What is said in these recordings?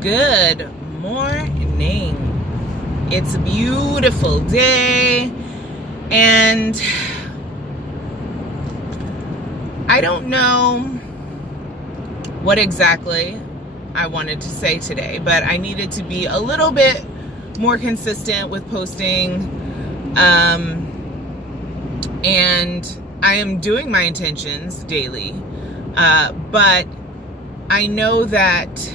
Good morning. It's a beautiful day, and I don't know what exactly I wanted to say today, but I needed to be a little bit more consistent with posting, and I am doing my intentions daily, but I know that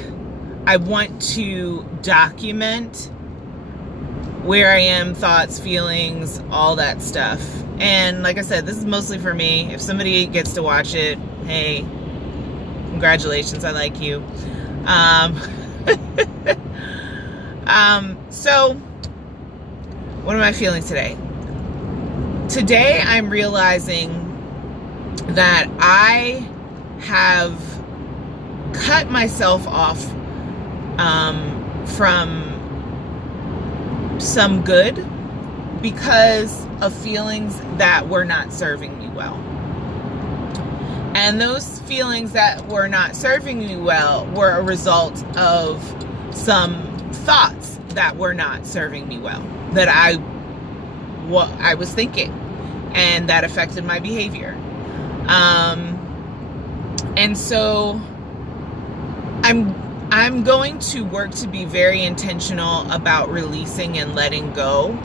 I want to document where I am, thoughts, feelings, all that stuff. And like I said, this is mostly for me. If somebody gets to watch it, hey, congratulations, I like you. So what am I feeling today? Today I'm realizing that I have cut myself off from some good because of feelings that were not serving me well. And those feelings that were not serving me well were a result of some thoughts that were not serving me well, that I was thinking, and that affected my behavior. And so I'm going to work to be very intentional about releasing and letting go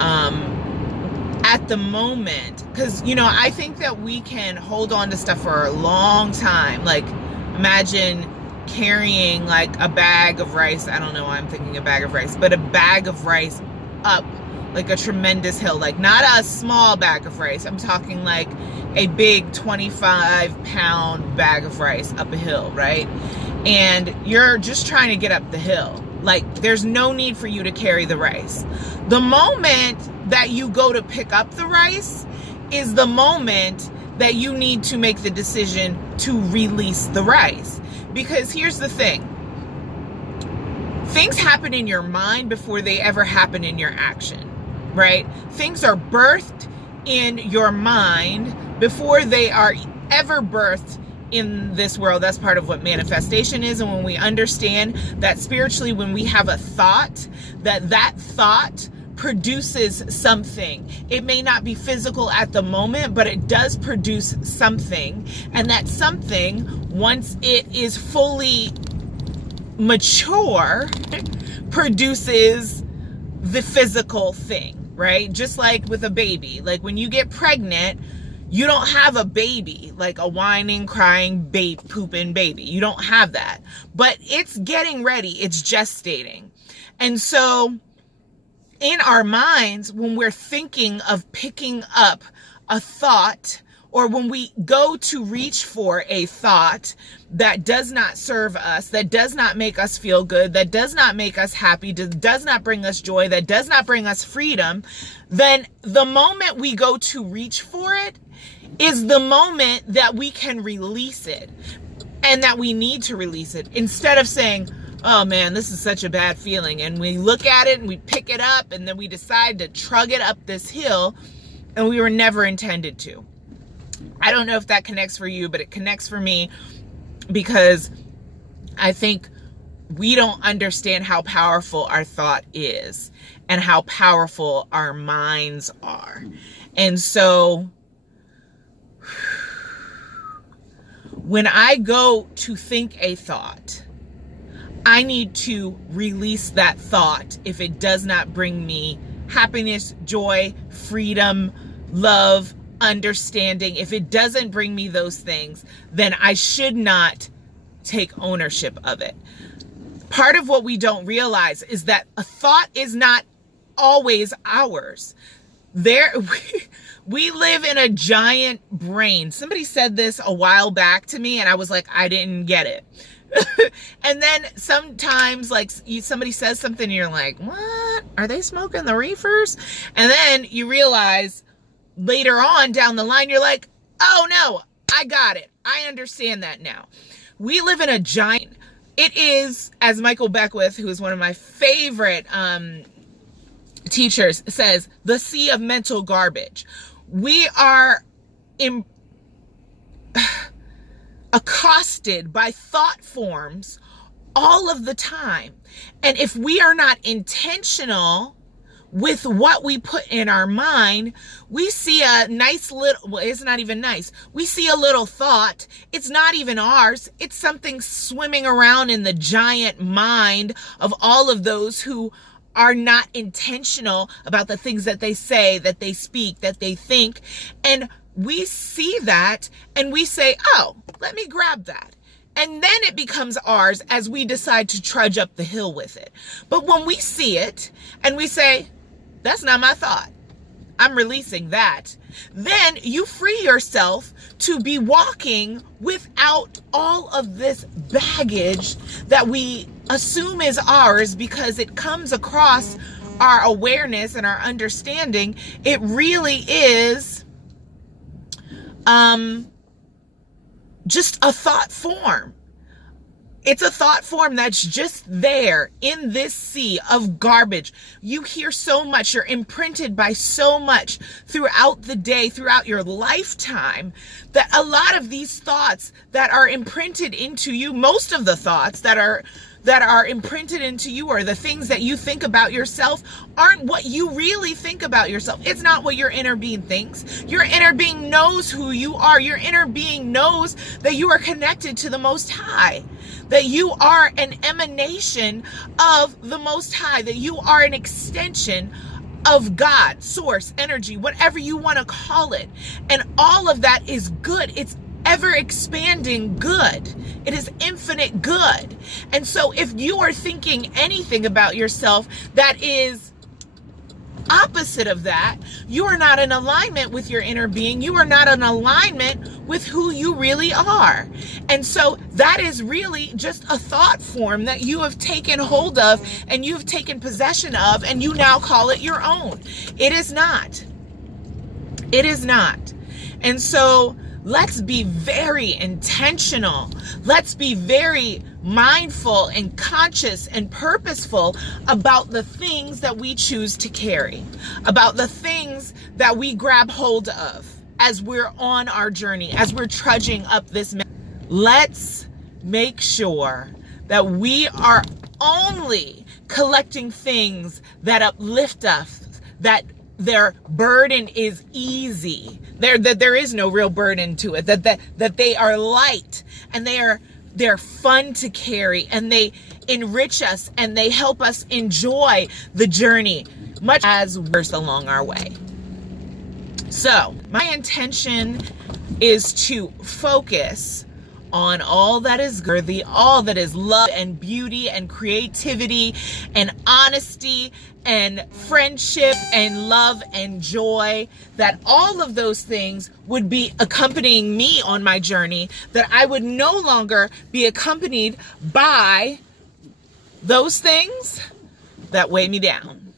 at the moment, because I think that we can hold on to stuff for a long time. Like, imagine carrying like a bag of rice. I don't know why I'm thinking a bag of rice, but a bag of rice up like a tremendous hill, like not a small bag of rice. I'm talking like a big 25-pound bag of rice up a hill, right? And you're just trying to get up the hill. Like, there's no need for you to carry the rice. The moment that you go to pick up the rice is the moment that you need to make the decision to release the rice. Because here's the thing. Things happen in your mind before they ever happen in your action, right? Things are birthed in your mind before they are ever birthed in this world. That's part of what manifestation is. And when we understand that spiritually, when we have a thought, that thought produces something. It may not be physical at the moment, but it does produce something. And that something, once it is fully mature, produces the physical thing, right? Just like with a baby. Like when you get pregnant, you don't have a baby, like a whining, crying, pooping baby. You don't have that. But it's getting ready. It's gestating. And so in our minds, when we're thinking of picking up a thought, or when we go to reach for a thought that does not serve us, that does not make us feel good, that does not make us happy, does not bring us joy, that does not bring us freedom, then the moment we go to reach for it is the moment that we can release it, and that we need to release it, instead of saying, oh man, this is such a bad feeling. And we look at it and we pick it up, and then we decide to trug it up this hill, and we were never intended to. I don't know if that connects for you, but it connects for me, because I think we don't understand how powerful our thought is and how powerful our minds are. And so when I go to think a thought, I need to release that thought if it does not bring me happiness, joy, freedom, love, understanding. If it doesn't bring me those things, then I should not take ownership of it. Part of what we don't realize is that a thought is not always ours. We live in a giant brain. Somebody said this a while back to me, and I was like, I didn't get it. And then sometimes, like, somebody says something and you're like, what? Are they smoking the reefers? And then you realize later on down the line, you're like, oh no, I got it. I understand that now. We live in a giant, it is, as Michael Beckwith, who is one of my favorite teachers, says, the sea of mental garbage. We are accosted by thought forms all of the time. And if we are not intentional with what we put in our mind, we see a nice little, well, it's not even nice. We see a little thought. It's not even ours. It's something swimming around in the giant mind of all of those who are not intentional about the things that they say, that they speak, that they think. And we see that and we say, oh, let me grab that. And then it becomes ours as we decide to trudge up the hill with it. But when we see it and we say, that's not my thought, I'm releasing that, then you free yourself to be walking without all of this baggage that we assume is ours because it comes across our awareness and our understanding. It really is just a thought form. It's a thought form that's just there in this sea of garbage. You hear so much, you're imprinted by so much throughout the day, throughout your lifetime, that a lot of these thoughts that are imprinted into you, most of the thoughts that are imprinted into you, or the things that you think about yourself, aren't what you really think about yourself. It's not what your inner being thinks. Your inner being knows who you are. Your inner being knows that you are connected to the Most High, that you are an emanation of the Most High, that you are an extension of God, source, energy, whatever you want to call it. And all of that is good. It's ever expanding good. It is infinite good. And so if you are thinking anything about yourself that is opposite of that, you are not in alignment with your inner being. You are not in alignment with who you really are. And so that is really just a thought form that you have taken hold of and you've taken possession of, and you now call it your own. It is not. It is not. And so let's be very intentional. Let's be very mindful and conscious and purposeful about the things that we choose to carry, about the things that we grab hold of as we're on our journey, as we're trudging up this mountain. Let's make sure that we are only collecting things that uplift us, that their burden is easy, that there is no real burden to it, that they are light and they're fun to carry, and they enrich us and they help us enjoy the journey much as we're along our way. So my intention is to focus on all that is worthy, all that is love and beauty and creativity and honesty and friendship and love and joy, that all of those things would be accompanying me on my journey, that I would no longer be accompanied by those things that weigh me down.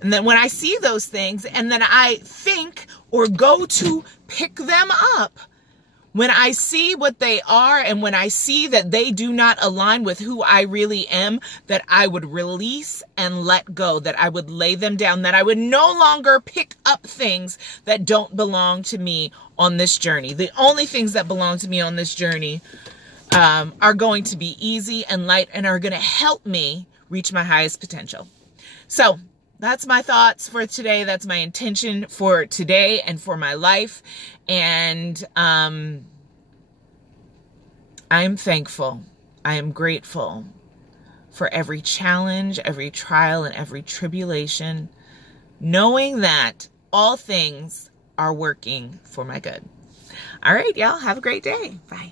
And then when I see those things and then I think or go to pick them up, when I see what they are and when I see that they do not align with who I really am, that I would release and let go, that I would lay them down, that I would no longer pick up things that don't belong to me on this journey. The only things that belong to me on this journey are going to be easy and light and are going to help me reach my highest potential. So that's my thoughts for today. That's my intention for today and for my life. And I'm thankful. I am grateful for every challenge, every trial, and every tribulation, knowing that all things are working for my good. All right, y'all, have a great day. Bye.